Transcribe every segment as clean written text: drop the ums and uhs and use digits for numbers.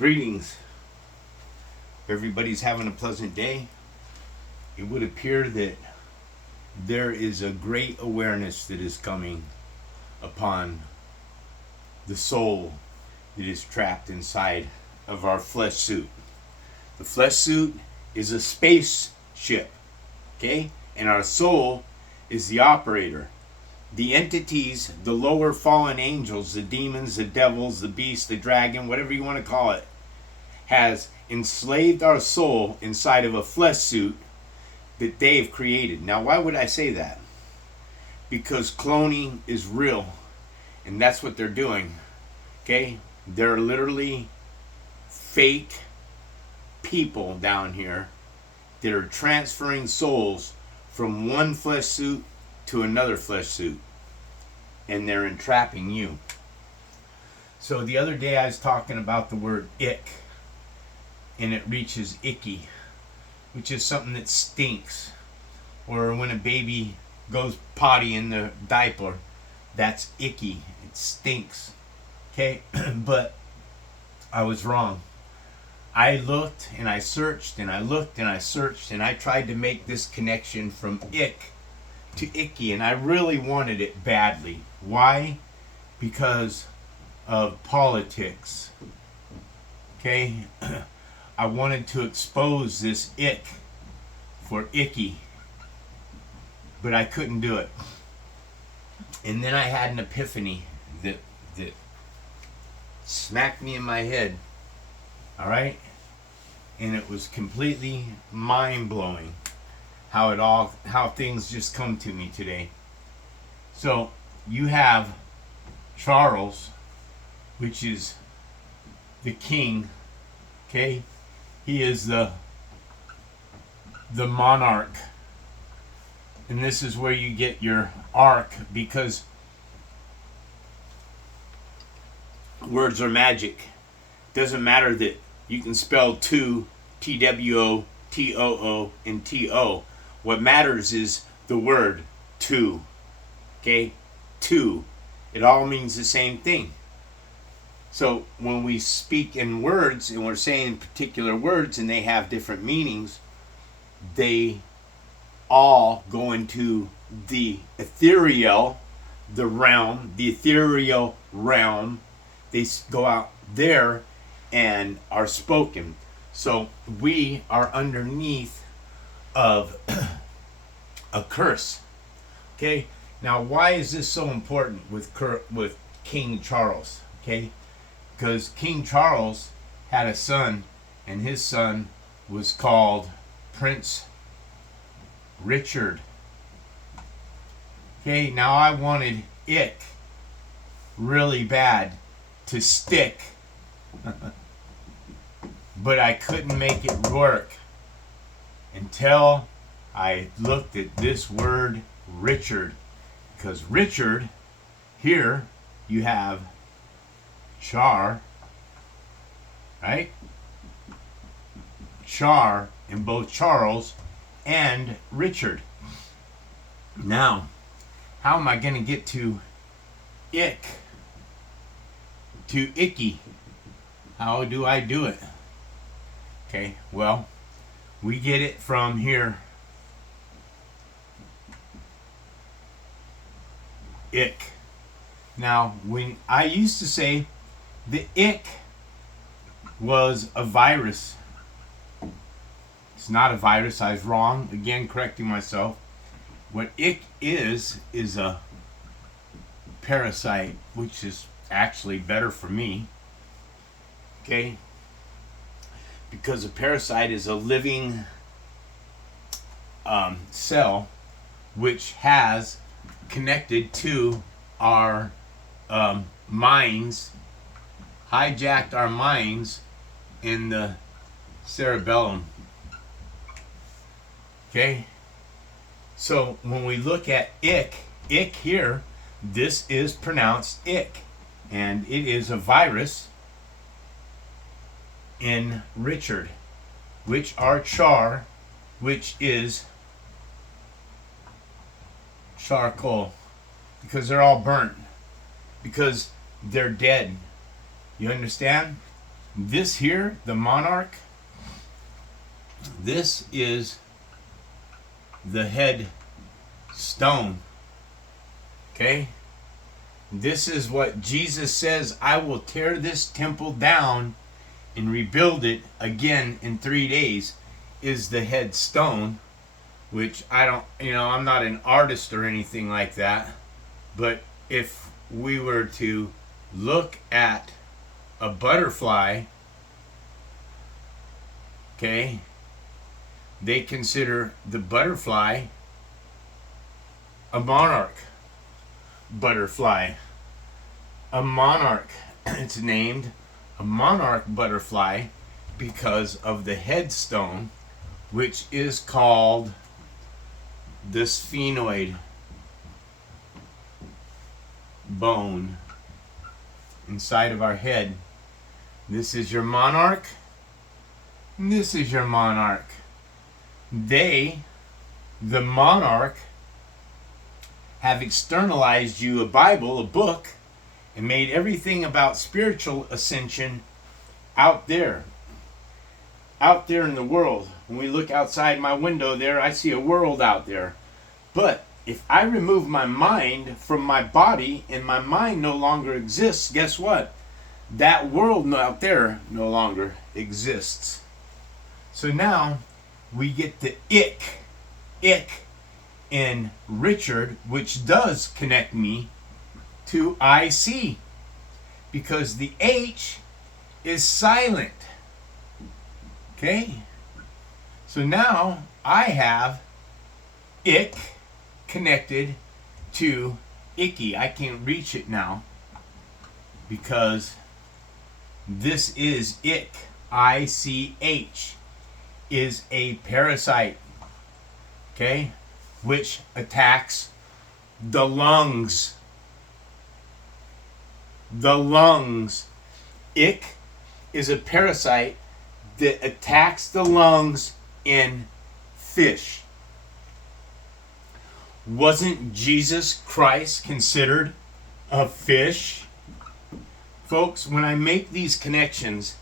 Greetings. Everybody's having a pleasant day. It would appear that there is a great awareness that is coming upon the soul that is trapped inside of our flesh suit. The flesh suit is a spaceship, okay? And our soul is the operator. The entities, the lower fallen angels, the demons, the devils, the beast, the dragon, whatever you want to call it, has enslaved our soul inside of a flesh suit that they've created. Now, why would I say that? Because cloning is real, and that's what they're doing. Okay? They're literally fake people down here that are transferring souls from one flesh suit to another flesh suit, and they're entrapping you. So the other day I was talking about the word ick, and it reaches icky, which is something that stinks. Or when a baby goes potty in the diaper, that's icky. It stinks. Okay? But I was wrong. I looked and I searched and I looked and I searched and I tried to make this connection from ick to icky, and I really wanted it badly. Why? Because of politics. Okay? I wanted to expose this ick for icky, but I couldn't do it. And then I had an epiphany that smacked me in my head. All right? And it was completely mind-blowing how things just come to me today. So you have Charles, which is the king, okay? He is the monarch. And this is where you get your ark, because words are magic. Doesn't matter that you can spell two, T-W-O, T-O-O, and T-O. What matters is the word two. Okay? Two. It all means the same thing. So when we speak in words and we're saying particular words and they have different meanings, they all go into the ethereal realm. They go out there and are spoken. So we are underneath of a curse. Okay? Now, why is this so important with King Charles? Okay? Because King Charles had a son, and his son was called Prince Richard. Okay, now I wanted ick really bad to stick, but I couldn't make it work until I looked at this word Richard. Because Richard, here you have Char, right? Char in both Charles and Richard. Now, how am I going to get to ick, to icky? How do I do it? Okay, well, we get it from here. Ick. Now, when I used to say the ick was a virus. It's not a virus. I was wrong. Again, correcting myself. What ick is a parasite, which is actually better for me. Okay? Because a parasite is a living cell which has connected to our minds, hijacked our minds in the cerebellum. Okay? So when we look at ick here, this is pronounced ick. And it is a virus in Richard, which are char, which is charcoal, because they're all burnt, because they're dead. You understand? This here, the monarch, this is the head stone. Okay? This is what Jesus says, I will tear this temple down and rebuild it again in 3 days, is the head stone, which I don't, I'm not an artist or anything like that, but if we were to look at a butterfly, okay, they consider the butterfly a monarch butterfly. A monarch. It's named a monarch butterfly because of the headstone, which is called the sphenoid bone inside of our head. This is your monarch. This is your monarch. They, the monarch, have externalized you a Bible, a book, and made everything about spiritual ascension out there in the world. When we look outside my window there, I see a world out there. But if I remove my mind from my body and my mind no longer exists, guess what? That world out there no longer exists. So now we get the ick in Richard, which does connect me to IC, because the H is silent. Okay? So now I have ick connected to icky. I can't reach it now because this is ick. ICH is a parasite, okay, which attacks the lungs. The lungs. Ick is a parasite that attacks the lungs in fish. Wasn't Jesus Christ considered a fish? Folks, when I make these connections,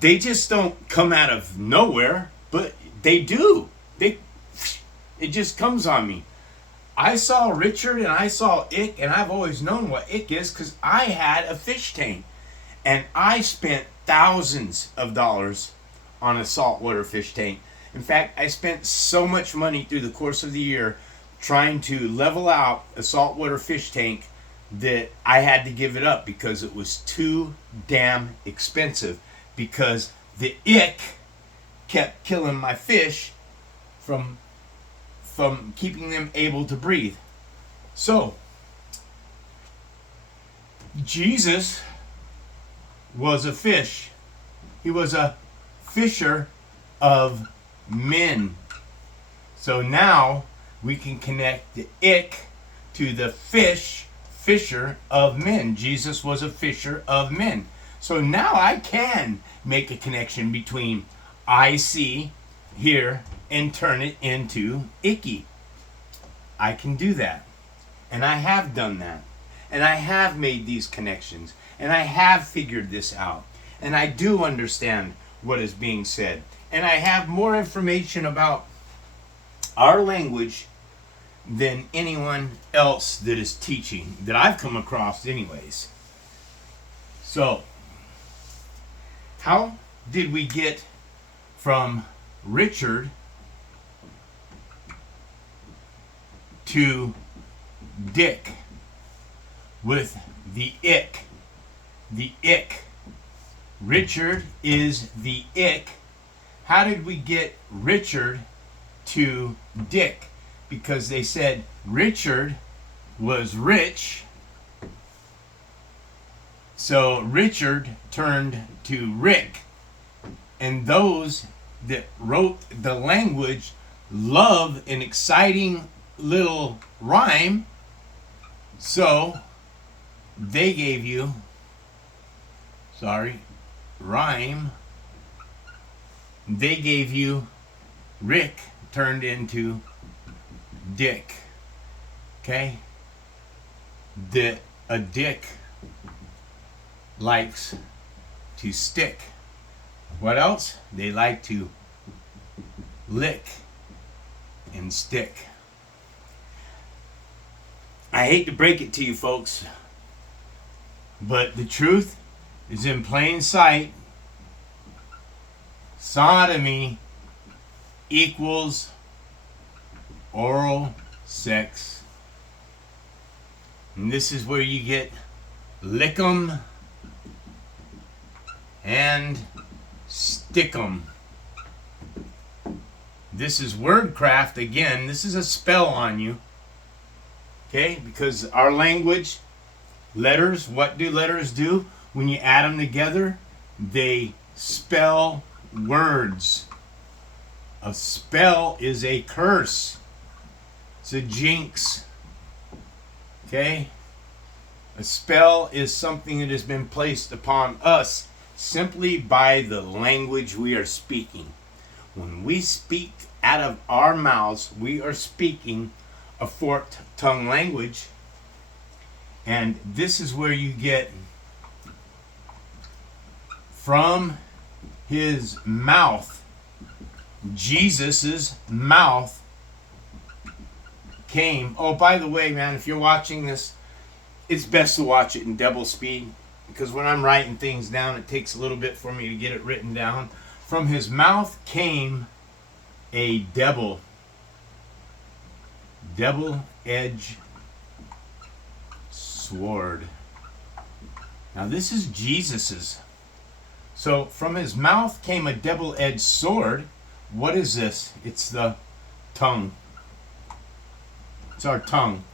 they just don't come out of nowhere, but they do. It just comes on me. I saw Richard and I saw ick, and I've always known what ick is because I had a fish tank. And I spent thousands of dollars on a saltwater fish tank. In fact, I spent so much money through the course of the year trying to level out a saltwater fish tank that I had to give it up because it was too damn expensive, because the ick kept killing my fish from keeping them able to breathe. So, Jesus was a fish. He was a fisher of men. So now we can connect the ick to the fisher of men. Jesus was a fisher of men. So now I can make a connection between IC here and turn it into icky. I can do that. And I have done that. And I have made these connections. And I have figured this out. And I do understand what is being said. And I have more information about our language than anyone else that is teaching, that I've come across anyways. So, how did we get from Richard to Dick with the ick? The ick. Richard is the ick. How did we get Richard to Dick? Because they said Richard was rich. So Richard turned to Rick. And those that wrote the language love an exciting little rhyme. So they gave you, rhyme. They gave you Rick turned into Dick. Okay? A dick likes to stick. What else? They like to lick and stick. I hate to break it to you folks, but the truth is in plain sight. Sodomy equals oral sex. And this is where you get lick 'em and stick 'em. This is wordcraft again. This is a spell on you. Okay? Because our language, letters, what do letters do? When you add them together, they spell words. A spell is a curse. It's a jinx. Okay? A spell is something that has been placed upon us simply by the language we are speaking. When we speak out of our mouths, we are speaking a forked tongue language. And this is where you get from his mouth, Jesus's mouth came. Oh, by the way, man, if you're watching this, it's best to watch it in double speed, because when I'm writing things down, it takes a little bit for me to get it written down. From his mouth came a double-edged sword. Now this is Jesus's. So from his mouth came a double-edged sword. What is this? It's the tongue. It's our tongue.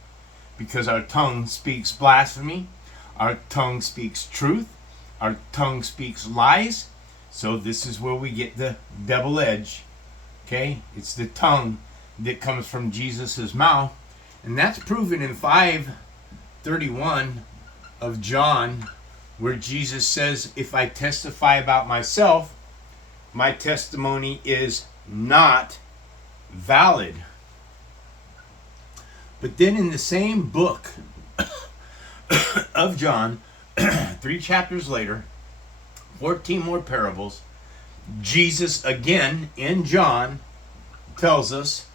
Because our tongue speaks blasphemy. Our tongue speaks truth. Our tongue speaks lies. So this is where we get the double edge. Okay? It's the tongue that comes from Jesus' mouth. And that's proven in 5:31 of John, where Jesus says, if I testify about myself, my testimony is not valid. But then in the same book of John, 3 chapters later, 14 more parables, Jesus again in John tells us,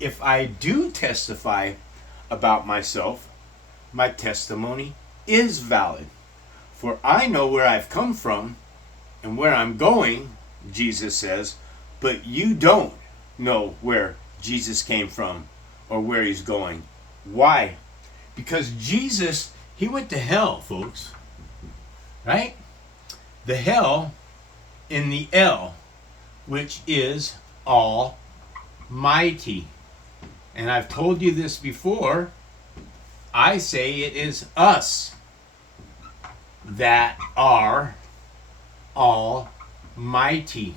if I do testify about myself, my testimony is valid. For I know where I've come from and where I'm going, Jesus says, but you don't know where Jesus came from or where he's going. Why? Because Jesus, he went to hell, folks. Right? The hell in the L, which is Almighty. And I've told you this before. I say it is us that are almighty.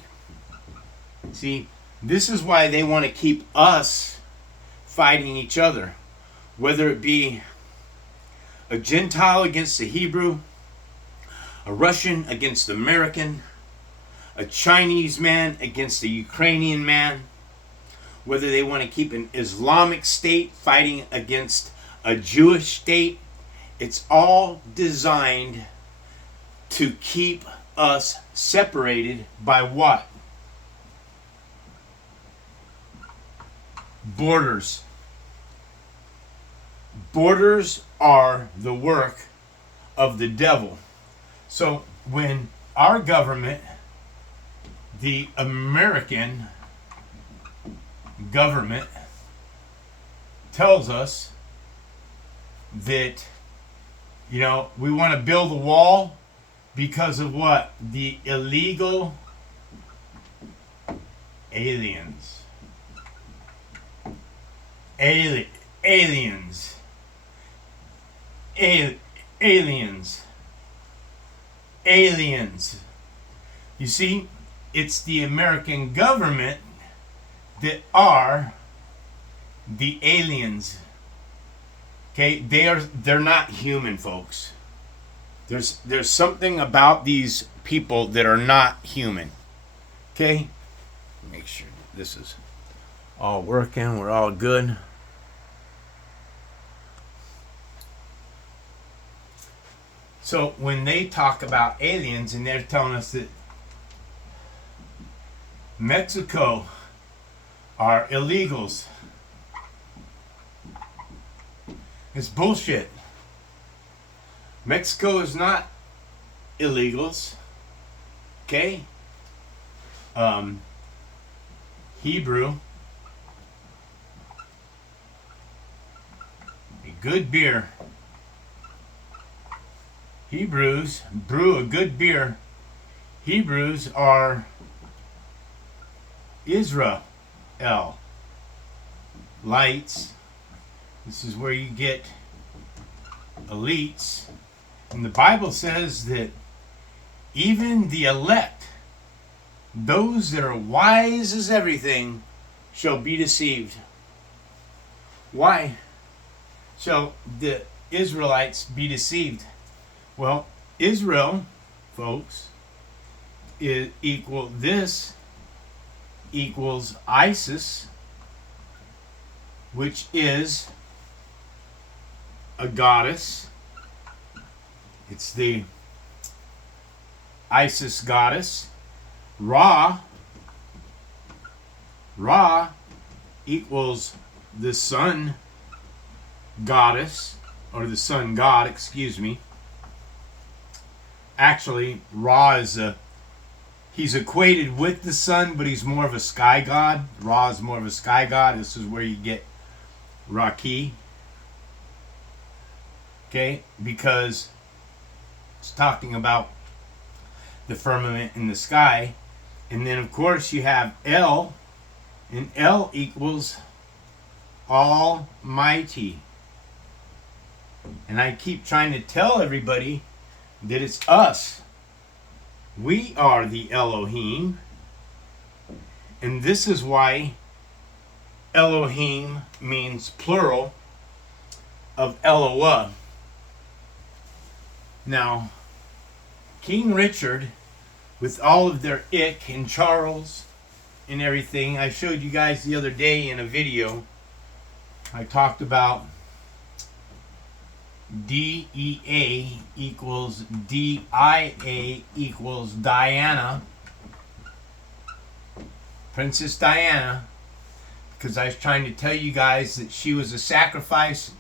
See, this is why they want to keep us fighting each other. Whether it be a Gentile against a Hebrew, a Russian against an American, a Chinese man against a Ukrainian man, whether they want to keep an Islamic state fighting against a Jewish state, it's all designed to keep us separated by what? Borders. Borders are the work of the devil. So when our government, the American government, tells us that, you know, we want to build a wall because of what? The illegal aliens. Aliens. You see, it's the American government that are the aliens. Okay, they're not human, folks. There's something about these people that are not human. Okay? Make sure this is all working, we're all good. So when they talk about aliens and they're telling us that Mexico are illegals, it's bullshit. Mexico is not illegals. Okay? Hebrew, a good beer. Hebrews brew a good beer. Hebrews are Israel. Lights. This is where you get elites. And the Bible says that even the elect, those that are wise as everything, shall be deceived. Why shall the Israelites be deceived? Well, Israel, folks, this equals ISIS, which is a goddess. It's the Isis goddess. Ra equals the sun goddess, or the sun god, excuse me. Actually, Ra is he's equated with the sun, but he's more of a sky god. Ra is more of a sky god. This is where you get Raki. Okay, because it's talking about the firmament in the sky. And then, of course, you have El, and El equals Almighty. And I keep trying to tell everybody that it's us. We are the Elohim. And this is why Elohim means plural of Eloah. Now, King Richard, with all of their ick, and Charles and everything, I showed you guys the other day in a video. I talked about DEA equals DIA equals Diana, Princess Diana, because I was trying to tell you guys that she was a sacrifice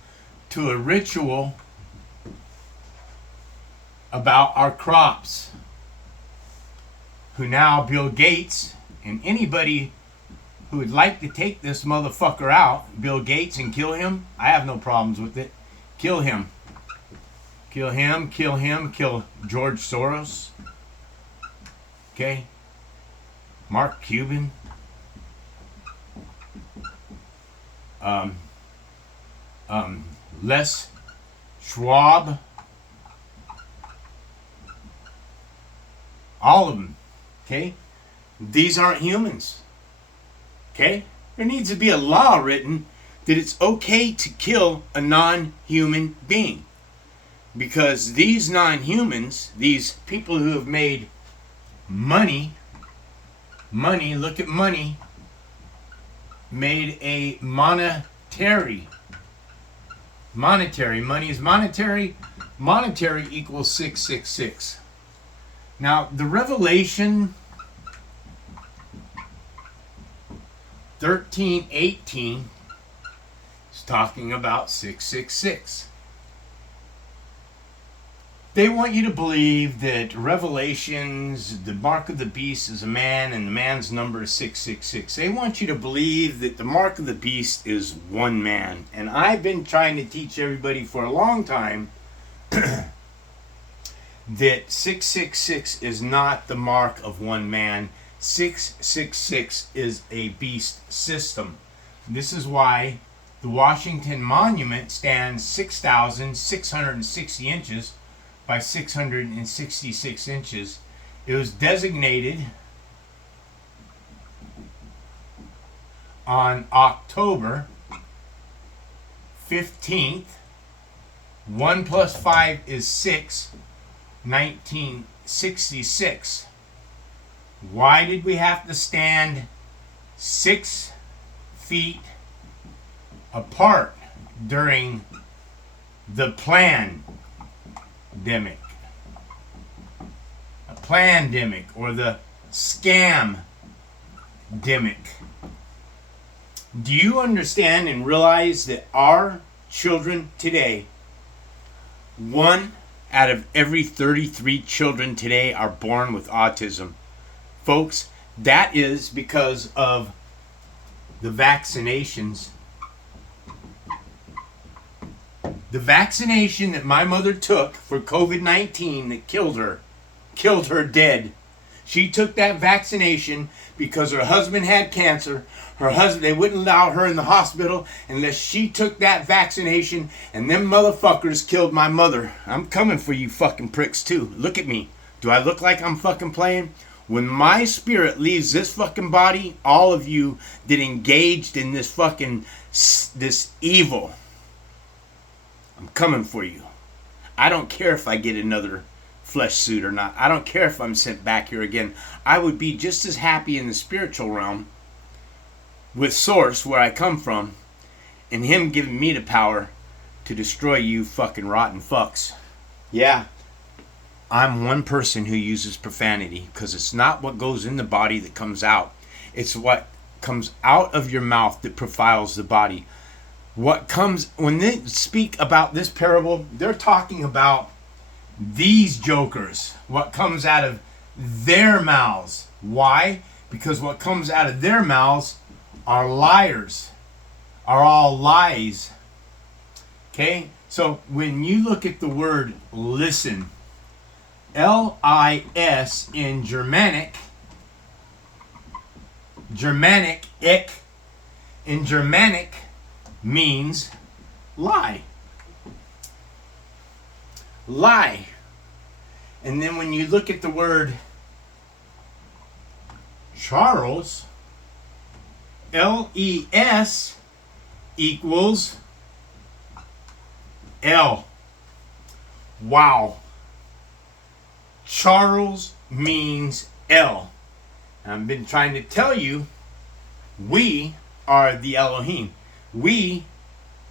to a ritual about our crops, who now Bill Gates and anybody who would like to take this motherfucker out, Bill Gates, and kill him, I have no problems with it. Kill him. Kill him, kill him, kill George Soros. Okay? Mark Cuban. Les Schwab. All of them. Okay? These aren't humans. Okay? There needs to be a law written that it's okay to kill a non-human being. Because these non-humans, these people who have made money, look at money, made a monetary, money is monetary equals 666. Now, the Revelation 13:18 is talking about 666. They want you to believe that Revelations, the mark of the beast is a man and the man's number is 666. They want you to believe that the mark of the beast is one man. And I've been trying to teach everybody for a long time that 666 is not the mark of one man. 666 is a beast system. This is why the Washington Monument stands 6,660 inches by 666 inches. It was designated on October 15th. 1 plus 5 is 6, 1966. Why did we have to stand 6 feet apart during the pandemic? plandemic or the scam demic. Do you understand and realize that our children today, 1 out of every 33 children today are born with autism? Folks, that is because of the vaccinations. The vaccination that my mother took for COVID-19 that killed her dead. She took that vaccination because her husband had cancer. They wouldn't allow her in the hospital unless she took that vaccination, and them motherfuckers killed my mother. I'm coming for you fucking pricks too. Look at me. Do I look like I'm fucking playing? When my spirit leaves this fucking body, all of you that engaged in this fucking, this evil, I'm coming for you. I don't care if I get another flesh suit or not. I don't care if I'm sent back here again. I would be just as happy in the spiritual realm with Source, where I come from, and him giving me the power to destroy you fucking rotten fucks. Yeah, I'm one person who uses profanity because it's not what goes in the body that comes out. It's what comes out of your mouth that profiles the body. What comes, when they speak about this parable, they're talking about these jokers, what comes out of their mouths. Why? Because what comes out of their mouths are liars, are all lies. Okay? So when you look at the word listen, L-I-S in Germanic, ik, in Germanic means lie. Lie. And then when you look at the word Charles, L-E-S equals L. Wow. Charles means L. I've been trying to tell you, we are the Elohim. We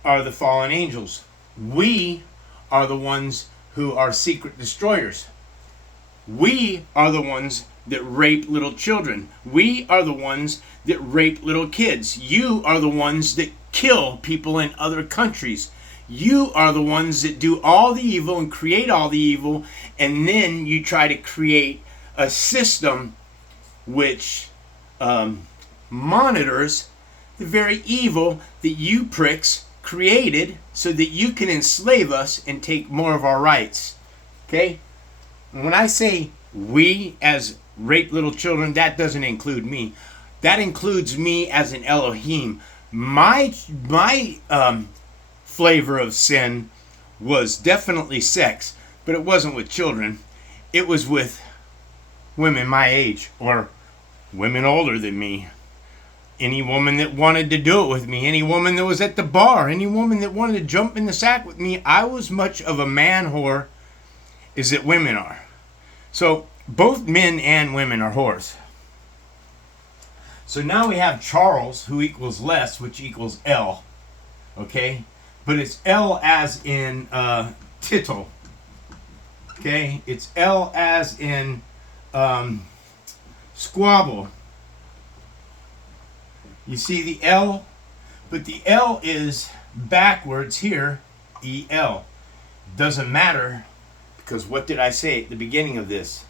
are the fallen angels. We are the ones who are secret destroyers. We are the ones that rape little children. We are the ones that rape little kids. You are the ones that kill people in other countries. You are the ones that do all the evil and create all the evil, and then you try to create a system which monitors the very evil that you pricks created so that you can enslave us and take more of our rights. Okay? When I say we as rape little children, that doesn't include me. That includes me as an Elohim. My flavor of sin was definitely sex, but it wasn't with children. It was with women my age or women older than me. Any woman that wanted to do it with me, any woman that was at the bar, any woman that wanted to jump in the sack with me, I was much of a man whore as that women are. So both men and women are whores. So now we have Charles, who equals less, which equals L. Okay? But it's L as in tittle. Okay? It's L as in squabble. You see the L? But the L is backwards here, E-L. Doesn't matter, because what did I say at the beginning of this?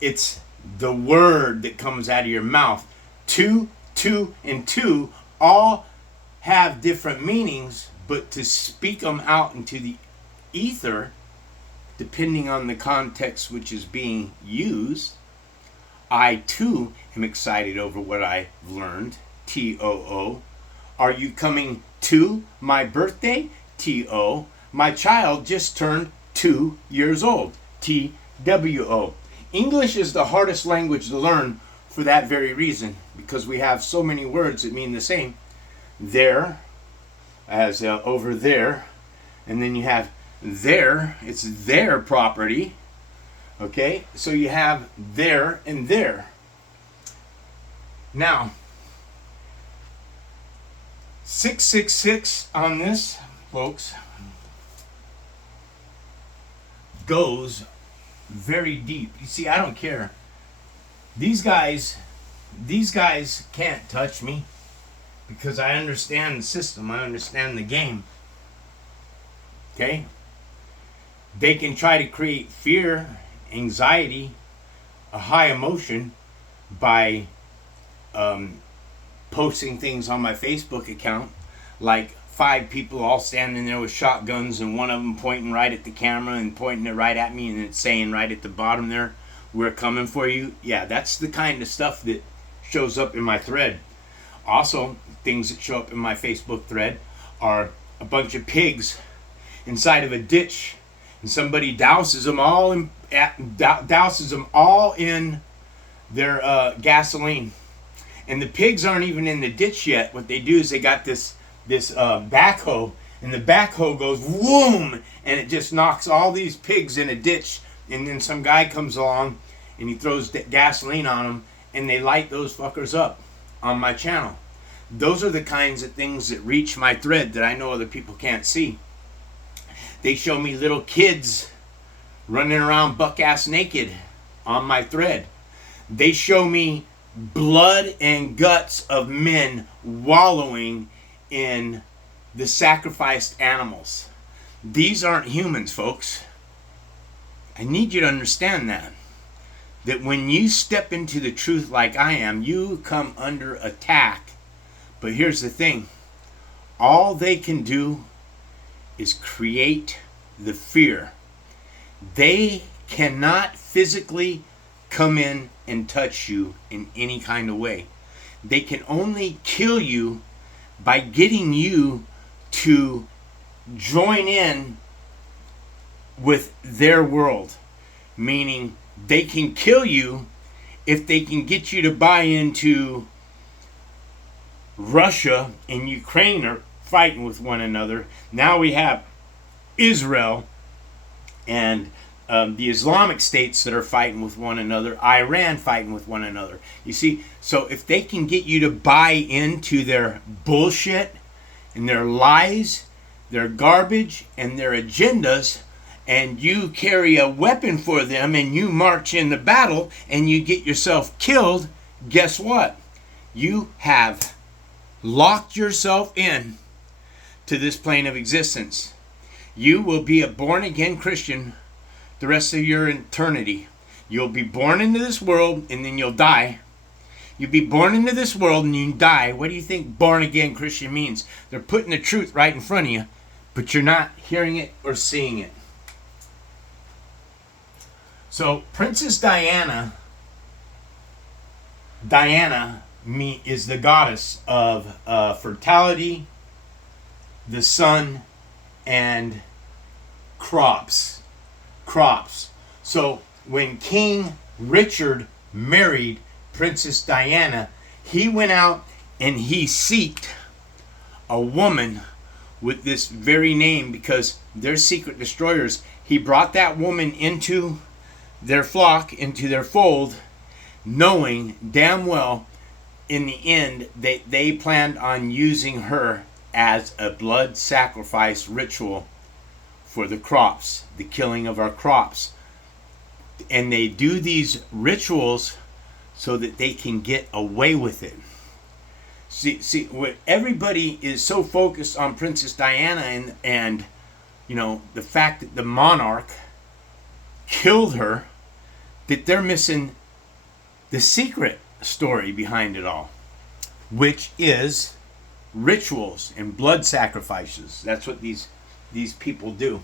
It's the word that comes out of your mouth. Two, and two all have different meanings, but to speak them out into the ether, depending on the context which is being used, I too am excited over what I've learned. T-O-O. Are you coming to my birthday? T-O. My child just turned 2 years old. T-W-O. English is the hardest language to learn for that very reason, because we have so many words that mean the same. There, as over there, and then you have there, it's their property. Okay, so you have there and there. Now, 666 on this, folks, goes very deep. You see, I don't care. These guys can't touch me because I understand the system. I understand the game. Okay? They can try to create fear, anxiety, a high emotion by posting things on my Facebook account, like 5 people all standing there with shotguns and one of them pointing right at the camera and pointing it right at me, and it's saying right at the bottom there, "We're coming for you." Yeah, that's the kind of stuff that shows up in my thread. Also, things that show up in my Facebook thread are a bunch of pigs inside of a ditch, and somebody douses them all in their gasoline. And the pigs aren't even in the ditch yet. What they do is they got this backhoe, and the backhoe goes whoom, and it just knocks all these pigs in a ditch. And then some guy comes along and he throws gasoline on them, and they light those fuckers up on my channel. Those are the kinds of things that reach my thread that I know other people can't see. They show me little kids running around buck-ass naked on my thread. They show me blood and guts of men wallowing in the sacrificed animals. These aren't humans, folks. I need you to understand that when you step into the truth like I am, you come under attack. But here's the thing. All they can do is create the fear. They cannot physically come in and touch you in any kind of way. They can only kill you by getting you to join in with their world. Meaning they can kill you if they can get you to buy into Russia and Ukraine are fighting with one another. Now we have Israel and the Islamic states that are fighting with one another, Iran fighting with one another. You see, so if they can get you to buy into their bullshit and their lies, their garbage and their agendas, and you carry a weapon for them and you march in the battle and you get yourself killed, guess what? You have locked yourself in to this plane of existence. You will be a born-again Christian the rest of your eternity. You'll be born into this world and then you'll die. You'll be born into this world and you die. What do you think born-again Christian means? They're putting the truth right in front of you, but you're not hearing it or seeing it. So Princess Diana is the goddess of fertility, the sun, and crops. So when King Richard married Princess Diana, he went out and he sought a woman with this very name because they're secret destroyers. He brought that woman into their flock, into their fold, knowing damn well in the end that they planned on using her as a blood sacrifice ritual for the crops, the killing of our crops. And they do these rituals so that they can get away with it. See, what everybody is so focused on Princess Diana and you know the fact that the monarch killed her, that they're missing the secret story behind it all, which is rituals and blood sacrifices. That's what these people do.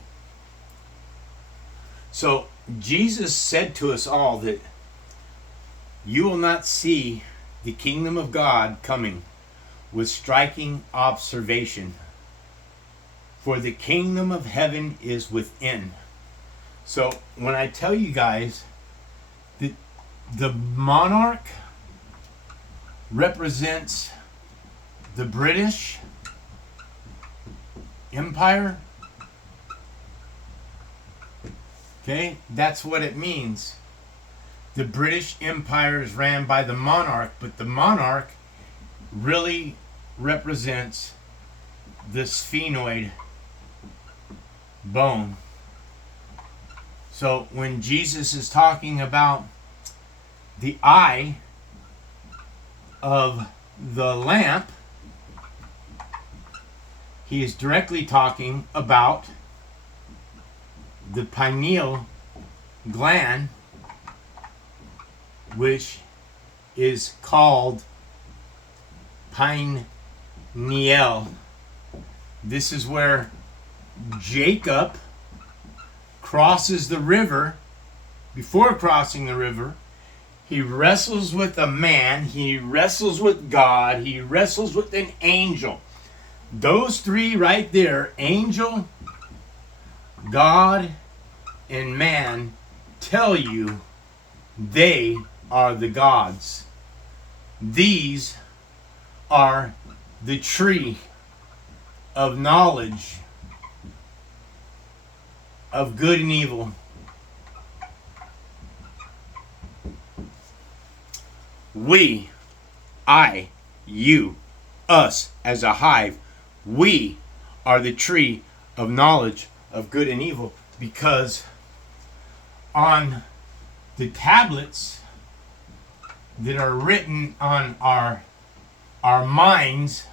So Jesus said to us all that you will not see the kingdom of God coming with striking observation, for the kingdom of heaven is within. So when I tell you guys that the monarch represents the British Empire, okay, that's what it means. The British Empire is ran by the monarch, but the monarch really represents the sphenoid bone. So when Jesus is talking about the eye of the lamp, he is directly talking about the pineal gland, which is called pineal. This is where Jacob crosses the river. Before crossing the river, he wrestles with a man, he wrestles with God, he wrestles with an angel. Those three right there, angel, God, and man, tell you they are the gods. These are the tree of knowledge of good and evil. We, I, you, us as a hive, we are the tree of knowledge of good and evil, because on the tablets that are written on our minds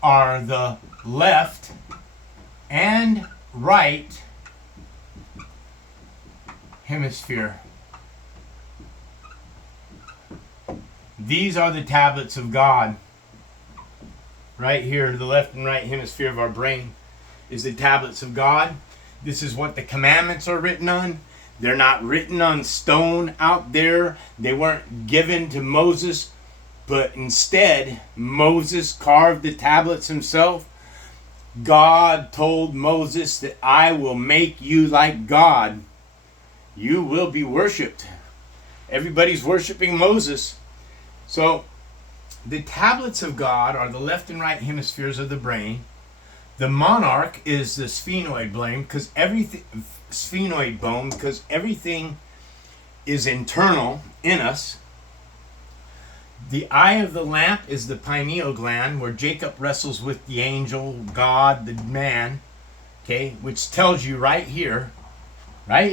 are the left and right hemisphere. These are the tablets of God. Right here, the left and right hemisphere of our brain is the tablets of God. This is what the commandments are written on. They're not written on stone out there. They weren't given to Moses, but instead, Moses carved the tablets himself. God told Moses that I will make you like God. You will be worshipped. Everybody's worshiping Moses. So, the tablets of God are the left and right hemispheres of the brain. The monarch is the sphenoid bone, because everything is internal in us. The eye of the lamp is the pineal gland, where Jacob wrestles with the angel, God, the man, okay, which tells you right here, that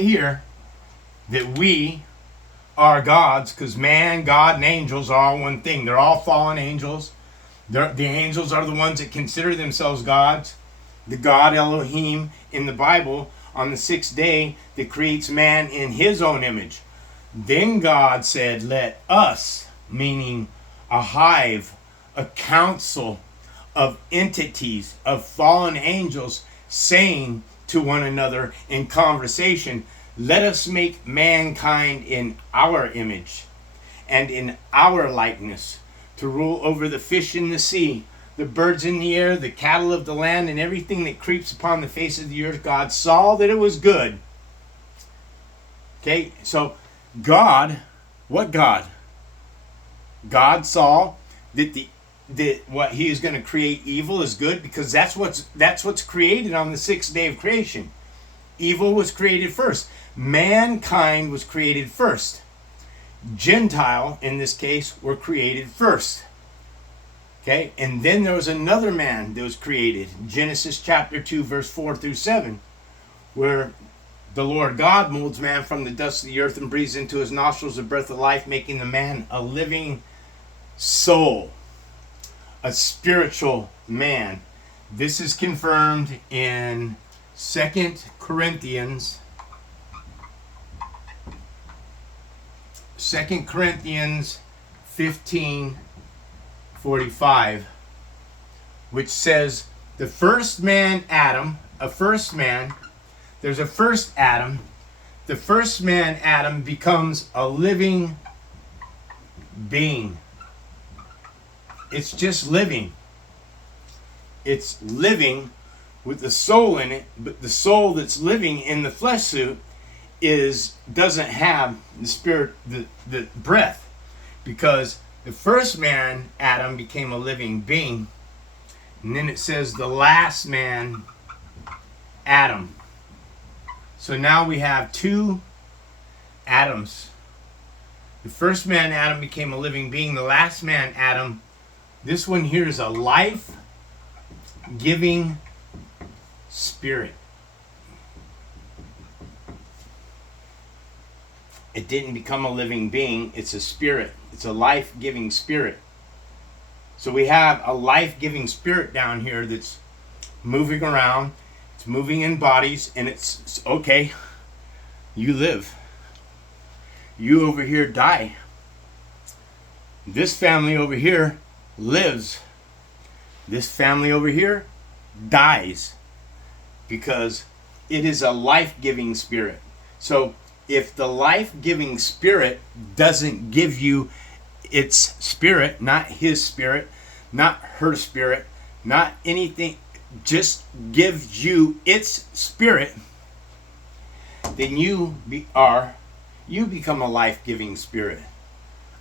we are gods, because man, God, and angels are all one thing. They're all fallen angels. The angels are the ones that consider themselves gods. The God Elohim in the Bible on the sixth day that creates man in his own image. Then God said, let us, meaning a hive, a council of entities, of fallen angels, saying to one another in conversation, let us make mankind in our image and in our likeness, to rule over the fish in the sea, the birds in the air, the cattle of the land, and everything that creeps upon the face of the earth. God saw that it was good. Okay, so God, what God? God saw that what he is going to create evil is good, because that's what's created on the sixth day of creation. Evil was created first. Mankind was created first. Gentile, in this case, were created first. Okay, and then there was another man that was created. Genesis chapter 2, verse 4 through 7, where the Lord God molds man from the dust of the earth and breathes into his nostrils the breath of life, making the man a living soul, a spiritual man. This is confirmed in 2 Corinthians 15:45, which says the first man Adam, there's a first Adam. The first man Adam becomes a living being. It's just living. It's living with the soul in it, but the soul that's living in the flesh suit doesn't have the spirit, the breath, because the first man Adam became a living being, and then it says the last man Adam. So now we have two Adams. The first man Adam became a living being. The last man Adam, this one here is a life-giving spirit. It didn't become a living being. It's a spirit. It's a life-giving spirit. So we have a life-giving spirit down here that's moving around. It's moving in bodies, and it's okay. You live. You over here die. This family over here lives. This family over here dies, because it is a life-giving spirit. So if the life-giving spirit doesn't give you its spirit, not his spirit, not her spirit, not anything, just gives you its spirit, then you become a life-giving spirit.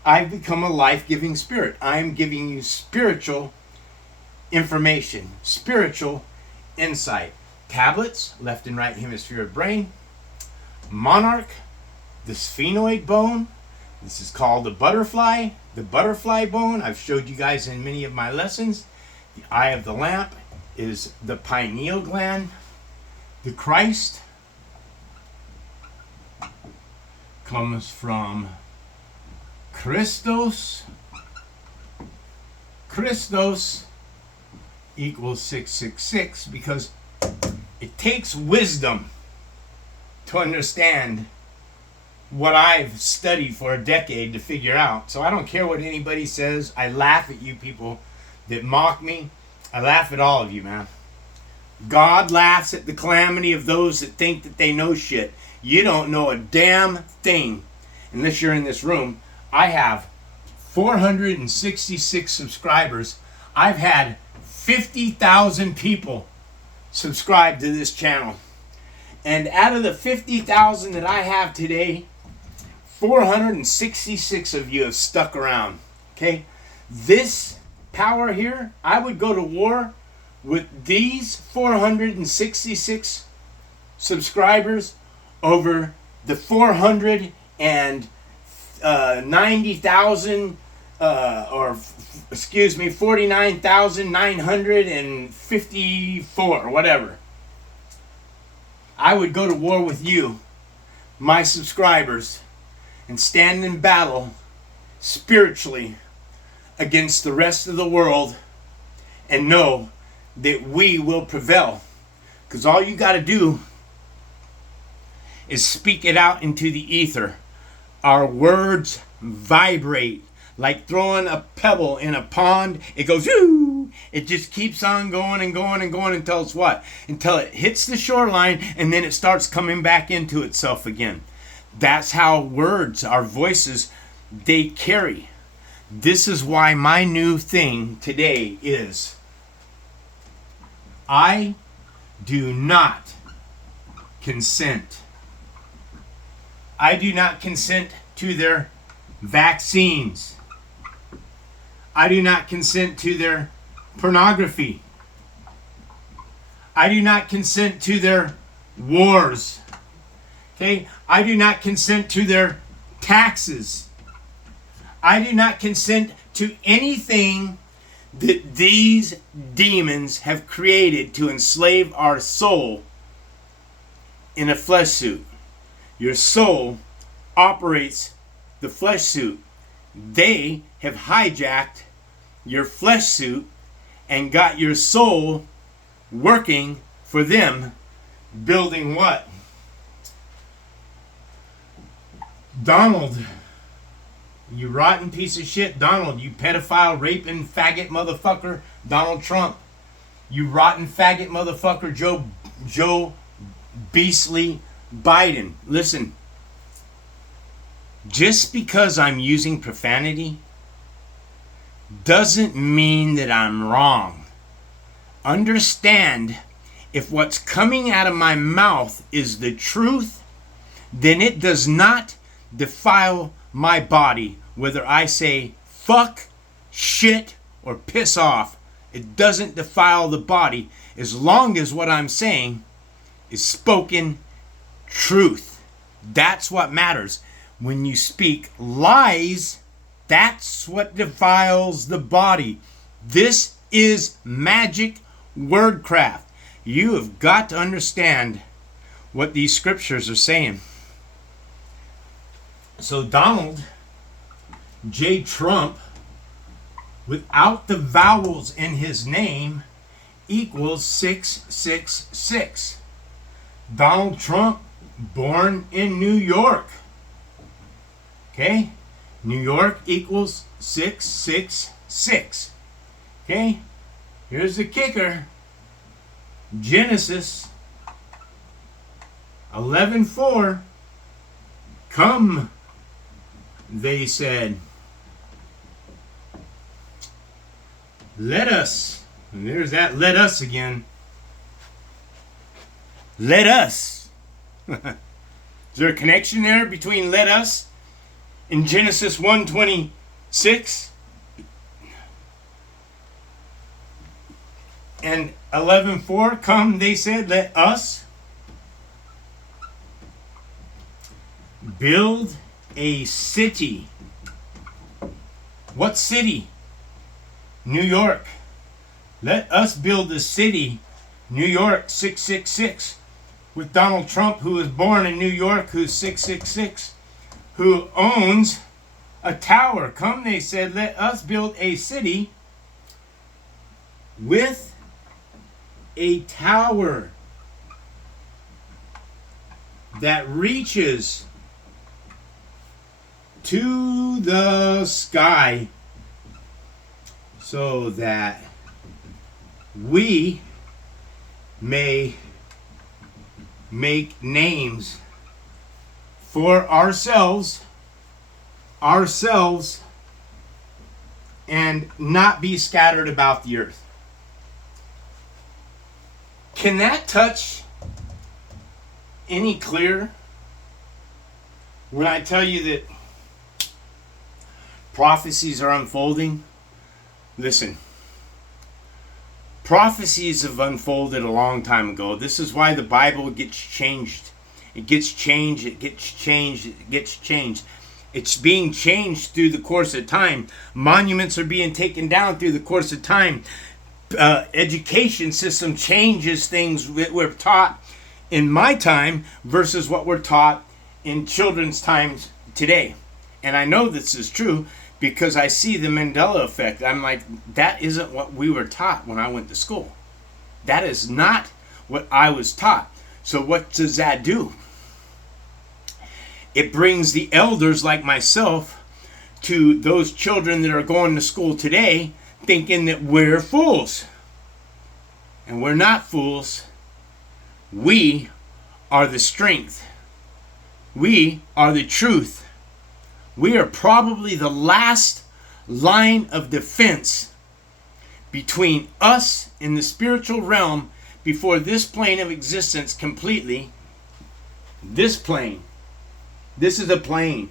I've become a life-giving spirit. I'm giving you spiritual information, spiritual insight. Tablets, left and right hemisphere of brain. Monarch, the sphenoid bone. This is called the butterfly bone. I've showed you guys in many of my lessons. The eye of the lamp is the pineal gland. The Christ comes from Christos. Christos equals 666, because it takes wisdom to understand what I've studied for a decade to figure out. So I don't care what anybody says. I laugh at you people that mock me. I laugh at all of you, man. God laughs at the calamity of those that think that they know shit. You don't know a damn thing unless you're in this room. I have 466 subscribers. I've had 50,000 people subscribe to this channel. And out of the 50,000 that I have today, 466 of you have stuck around. Okay? This power here, I would go to war with these 466 subscribers over the 490,000 49,954, whatever. I would go to war with you, my subscribers, and stand in battle spiritually against the rest of the world, and know that we will prevail. Because all you got to do is speak it out into the ether. Our words vibrate like throwing a pebble in a pond. It goes, whoo! It just keeps on going and going and going until it's what? Until it hits the shoreline, and then it starts coming back into itself again. That's how words, our voices, they carry. This is why my new thing today is, I do not consent. I do not consent to their vaccines. I do not consent to their pornography. I do not consent to their wars. Okay? I do not consent to their taxes. I do not consent to anything that these demons have created to enslave our soul in a flesh suit. Your soul operates the flesh suit. They have hijacked your flesh suit and got your soul working for them, building what? Donald, you rotten piece of shit. Donald, you pedophile, raping, faggot motherfucker. Donald Trump, you rotten faggot motherfucker. Joe Beastly Biden. Listen, just because I'm using profanity doesn't mean that I'm wrong. Understand, if what's coming out of my mouth is the truth, then it does not defile my body, whether I say fuck, shit, or piss off. It doesn't defile the body as long as what I'm saying is spoken truth. That's what matters. When you speak lies, that's what defiles the body. This is magic wordcraft. You have got to understand what these scriptures are saying. So Donald J. Trump, without the vowels in his name, equals 666. Donald Trump, born in New York. Okay? New York equals 666. Okay? Here's the kicker. Genesis 11:4. Come, they said. Let us. And there's that let us again. Let us. Is there a connection there between let us and Genesis 1:26 and 11:4? Come, they said, let us build a city. What city? New York. Let us build a city. New York 666. With Donald Trump, who was born in New York, who's 666, who owns a tower. Come, they said, let us build a city with a tower that reaches to the sky, so that we may make names for ourselves, and not be scattered about the earth. Can that touch any clearer when I tell you that prophecies are unfolding? Listen, prophecies have unfolded a long time ago. This is why the Bible gets changed. It gets changed, it gets changed, it gets changed. It's being changed through the course of time. Monuments are being taken down through the course of time. Education system changes things that were taught in my time versus what we're taught in children's times today. And I know this is true because I see the Mandela effect. I'm like, that isn't what we were taught when I went to school. That is not what I was taught. So what does that do? It brings the elders like myself to those children that are going to school today thinking that we're fools. And we're not fools. We are the strength. We are the truth. We are probably the last line of defense between us and the spiritual realm before this plane of existence completely. This plane. This is a plane.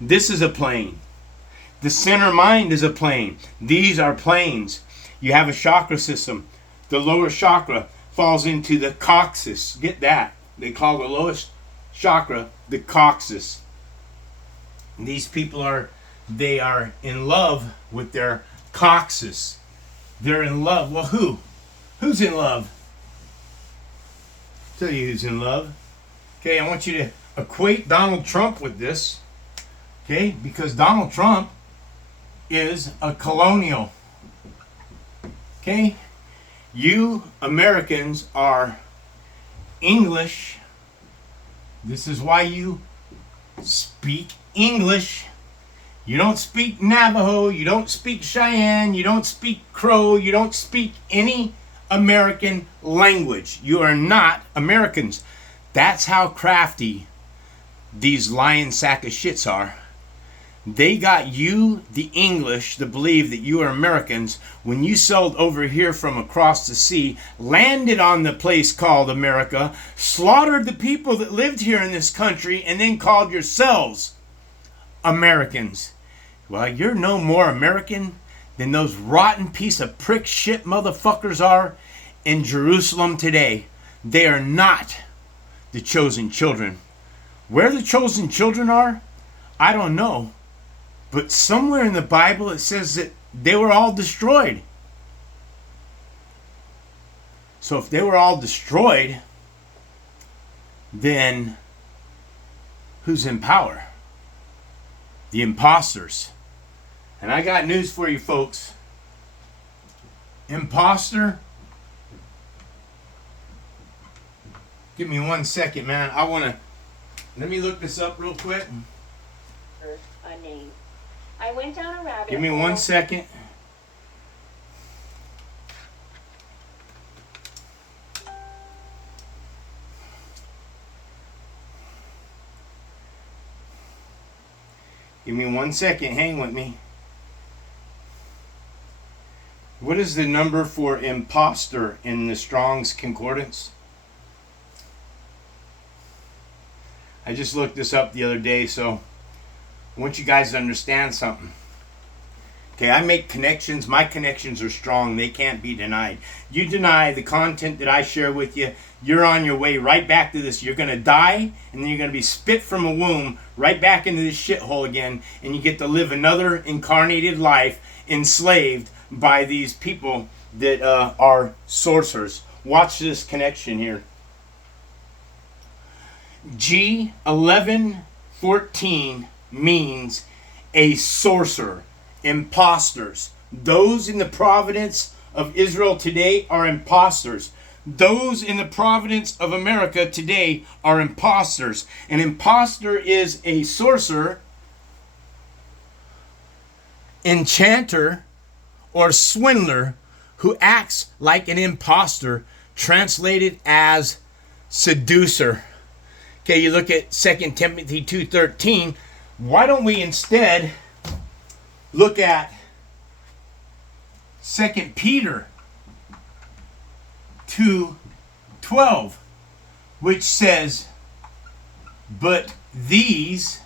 This is a plane. The center mind is a plane. These are planes. You have a chakra system. The lower chakra falls into the coccyx. Get that. They call the lowest chakra the coccyx. These people are in love with their coccyx. They're in love. Well, who? Who's in love? I'll tell you who's in love. Okay, I want you to equate Donald Trump with this. Okay, because Donald Trump is a colonial. Okay, you Americans are English. This is why you speak English. You don't speak Navajo, you don't speak Cheyenne, you don't speak Crow, you don't speak any American language. You are not Americans. That's how crafty these lying sack of shits are. They got you, the English, to believe that you are Americans when you sailed over here from across the sea, landed on the place called America, slaughtered the people that lived here in this country, and then called yourselves Americans. Well, you're no more American than those rotten piece of prick shit motherfuckers are in Jerusalem today. They are not the chosen children. Where the chosen children are, I don't know. But somewhere in the Bible it says that they were all destroyed. So if they were all destroyed, then who's in power? the imposters. And I got news for you folks. Imposter. Give me 1 second, man. Let me look this up real quick. A name. I went down a rabbit Give me 1 second. Give me 1 second. Hang with me. What is the number for imposter in the Strong's Concordance? I just looked this up the other day, so I want you guys to understand something. Okay, I make connections. My connections are strong. They can't be denied. You deny the content that I share with you, you're on your way right back to this. You're going to die, and then you're going to be spit from a womb right back into this shithole again, and you get to live another incarnated life enslaved by these people that are sorcerers. Watch this connection here. G1114 means a sorcerer, imposters. Those in the providence of Israel today are imposters. Those in the providence of America today are imposters. An imposter is a sorcerer, enchanter, or swindler who acts like an imposter, translated as seducer. Okay, you look at 2 Timothy 2:13. Why don't we instead look at 2 Peter 2:12, which says, but these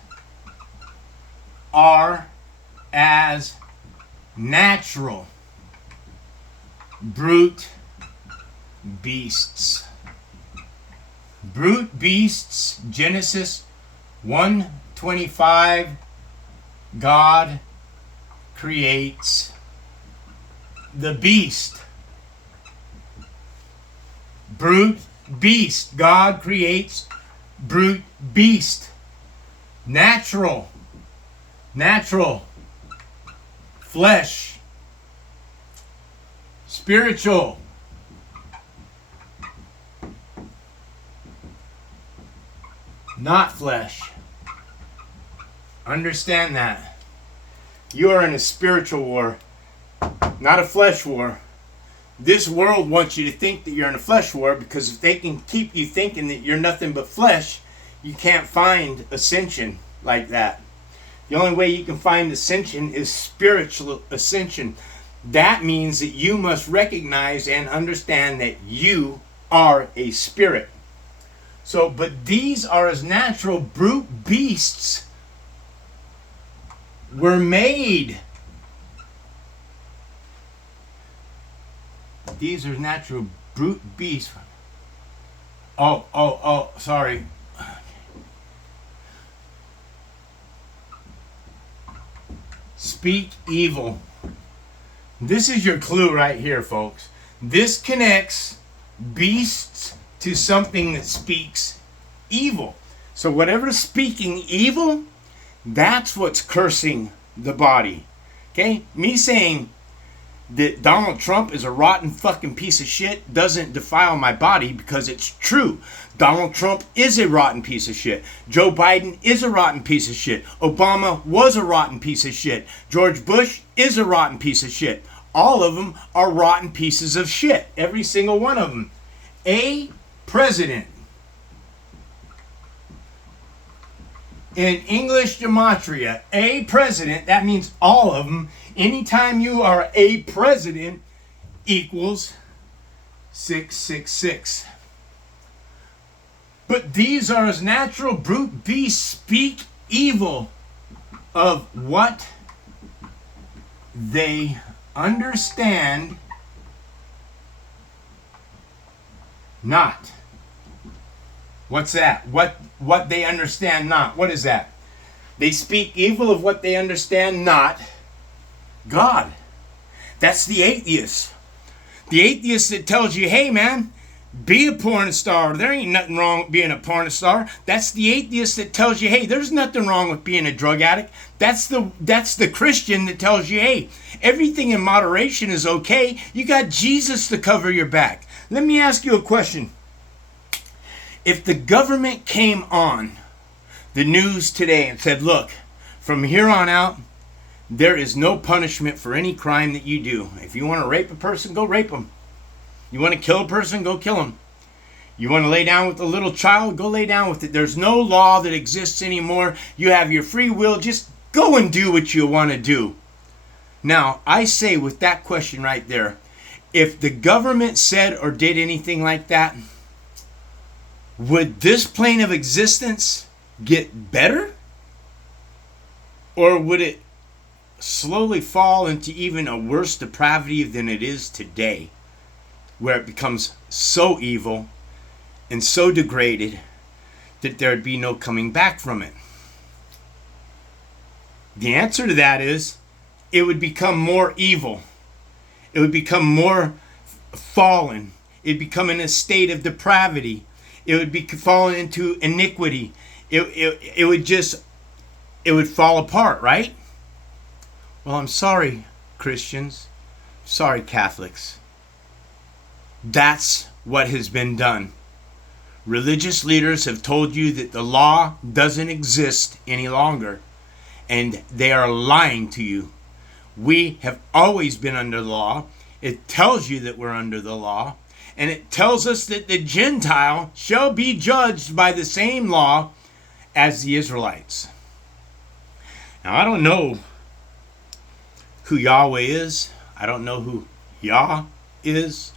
are as natural brute beasts. Brute beasts, Genesis 1:25, God creates the beast. Brute beast, God creates brute beast. Natural, flesh, spiritual, not flesh. Understand that. You are in a spiritual war, not a flesh war. This world wants you to think that you're in a flesh war, because if they can keep you thinking that you're nothing but flesh, you can't find ascension like that. The only way you can find ascension is spiritual ascension. That means that you must recognize and understand that you are a spirit. So, but these are as natural brute beasts were made. These are natural brute beasts. Sorry. Speak evil. This is your clue right here, folks. This connects beasts to something that speaks evil. So whatever's speaking evil, that's what's cursing the body. Okay? Me saying that Donald Trump is a rotten fucking piece of shit doesn't defile my body, because it's true. Donald Trump is a rotten piece of shit. Joe Biden is a rotten piece of shit. Obama was a rotten piece of shit. George Bush is a rotten piece of shit. All of them are rotten pieces of shit. Every single one of them. A president. In English Gematria, a president, that means all of them. Anytime you are a president equals 666. But these are as natural brute beasts speak evil of what they understand not. What's that? What they understand not. What is that? They speak evil of what they understand not. God. That's the atheist. The atheist that tells you, hey man, Be a porn star. There ain't nothing wrong with being a porn star. That's the atheist that tells you, hey, there's nothing wrong with being a drug addict. That's the Christian that tells you, hey, everything in moderation is okay. You got Jesus to cover your back. Let me ask you a question. If the government came on the news today and said, look, from here on out, there is no punishment for any crime that you do. If you want to rape a person, go rape them. You want to kill a person, go kill him. You want to lay down with a little child, go lay down with it. There's no law that exists anymore. You have your free will. Just go and do what you want to do. Now, I say with that question right there, if the government said or did anything like that, would this plane of existence get better? Or would it slowly fall into even a worse depravity than it is today, where it becomes so evil and so degraded that there'd be no coming back from it? The answer to that is it would become more evil. It would become more fallen. It would become in a state of depravity. It would be fallen into iniquity. It would fall apart, right? Well, I'm sorry, Christians. Sorry, Catholics. That's what has been done. Religious leaders have told you that the law doesn't exist any longer, and they are lying to you. We have always been under the law. It tells you that we're under the law, and it tells us that the Gentile shall be judged by the same law as the Israelites. Now, I don't know who Yahweh is. I don't know who Yah is.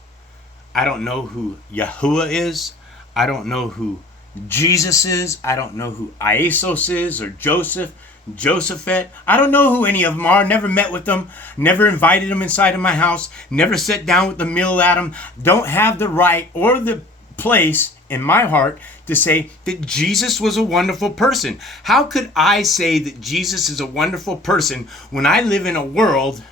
I don't know who Yahuwah is. I don't know who Jesus is. I don't know who Iesos is or Josephet. I don't know who any of them are. Never met with them. Never invited them inside of my house. Never sat down with the meal at them. Don't have the right or the place in my heart to say that Jesus was a wonderful person. How could I say that Jesus is a wonderful person when I live in a world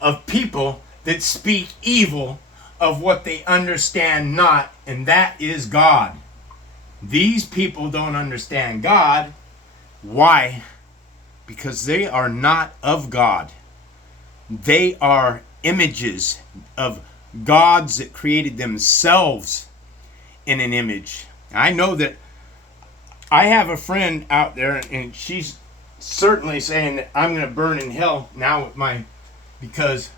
of people that speak evil of what they understand not, and that is God? These people don't understand God. Why? Because they are not of God. They are images of gods that created themselves in an image. I know that I have a friend out there, and she's certainly saying that I'm going to burn in hell now because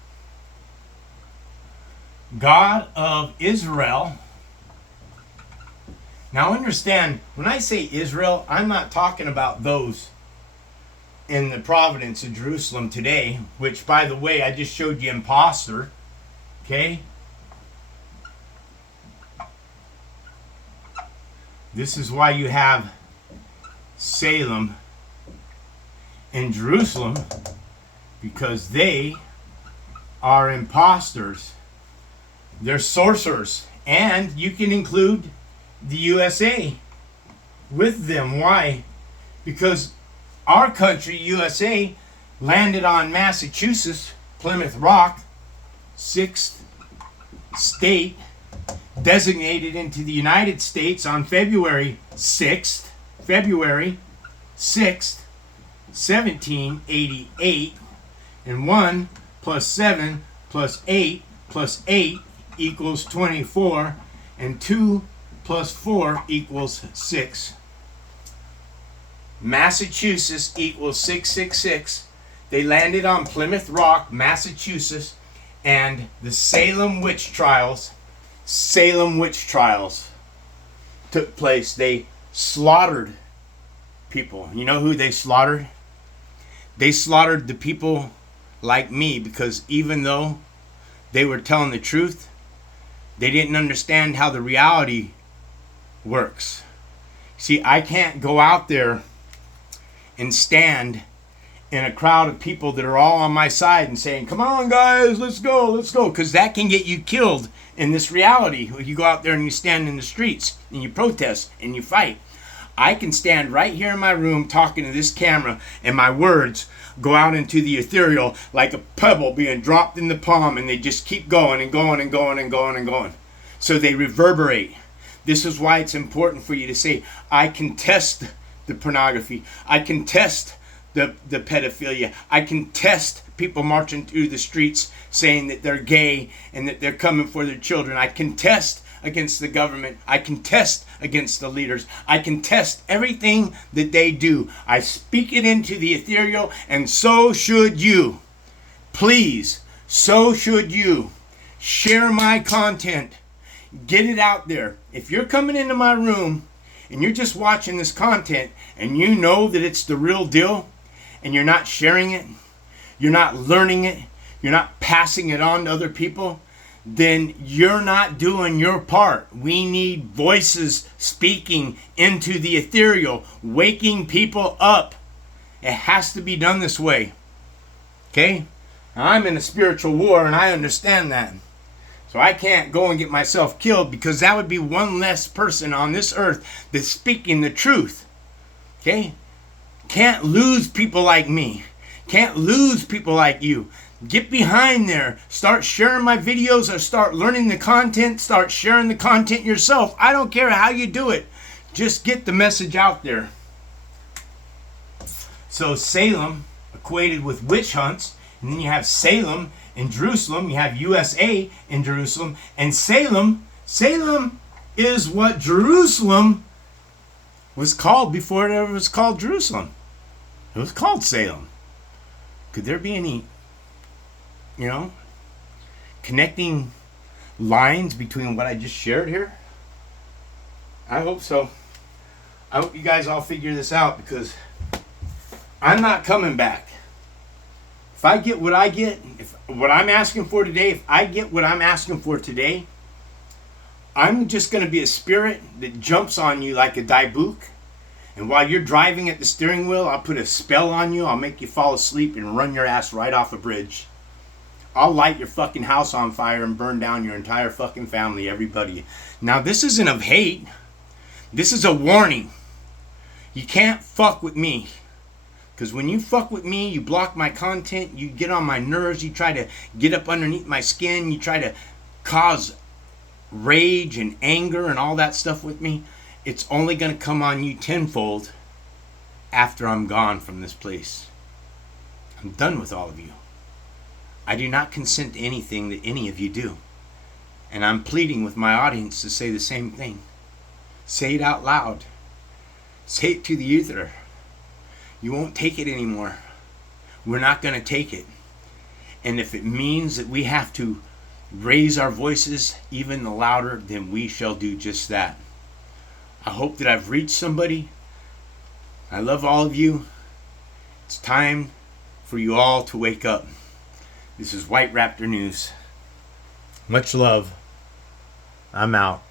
God of Israel. Now understand, when I say Israel, I'm not talking about those in the province of Jerusalem today, which, by the way, I just showed you imposter. Okay? This is why you have Salem and Jerusalem, because they are imposters. They're sorcerers. And you can include the USA with them. Why? Because our country, USA, landed on Massachusetts, Plymouth Rock, 6th state, designated into the United States on February 6th, 1788, and 1 plus 7 plus 8 plus 8 equals 24, and 2 plus 4 equals 6. Massachusetts equals 666. They landed on Plymouth Rock, Massachusetts, and the Salem witch trials took place. They slaughtered people. You know who they slaughtered? They slaughtered the people like me, because even though they were telling the truth, they didn't understand how the reality works. See, I can't go out there and stand in a crowd of people that are all on my side and saying, come on guys, let's go, because that can get you killed in this reality. You go out there and you stand in the streets and you protest and you fight. I can stand right here in my room talking to this camera, and my words go out into the ethereal like a pebble being dropped in the palm, and they just keep going and going and going and going and going. So they reverberate. This is why it's important for you to say, I contest the pornography. I contest the pedophilia. I contest people marching through the streets saying that they're gay and that they're coming for their children. I contest against the government. I contest against the leaders. I contest everything that they do. I speak it into the ethereal, and so should you. Please, so should you. Share my content. Get it out there. If you're coming into my room and you're just watching this content and you know that it's the real deal and you're not sharing it, you're not learning it, you're not passing it on to other people, then you're not doing your part. We need voices speaking into the ethereal, waking people up. It has to be done this way. Okay? I'm in a spiritual war and I understand that. So I can't go and get myself killed because that would be one less person on this earth that's speaking the truth. Okay? Can't lose people like me. Can't lose people like you. Get behind there. Start sharing my videos or start learning the content. Start sharing the content yourself. I don't care how you do it. Just get the message out there. So Salem equated with witch hunts. And then you have Salem in Jerusalem. You have USA in Jerusalem. And Salem is what Jerusalem was called before it ever was called Jerusalem. It was called Salem. Could there be any, connecting lines between what I just shared here? I hope so. I hope you guys all figure this out because I'm not coming back. If I get what I get, if what I'm asking for today, if I get what I'm asking for today, I'm just going to be a spirit that jumps on you like a daibuk. And while you're driving at the steering wheel, I'll put a spell on you. I'll make you fall asleep and run your ass right off a bridge. I'll light your fucking house on fire and burn down your entire fucking family, everybody. Now, this isn't of hate. This is a warning. You can't fuck with me. Because when you fuck with me, you block my content, you get on my nerves, you try to get up underneath my skin, you try to cause rage and anger and all that stuff with me, it's only going to come on you tenfold after I'm gone from this place. I'm done with all of you. I do not consent to anything that any of you do. And I'm pleading with my audience to say the same thing. Say it out loud. Say it to the ether. You won't take it anymore. We're not going to take it. And if it means that we have to raise our voices even louder, then we shall do just that. I hope that I've reached somebody. I love all of you. It's time for you all to wake up. This is White Raptor News. Much love. I'm out.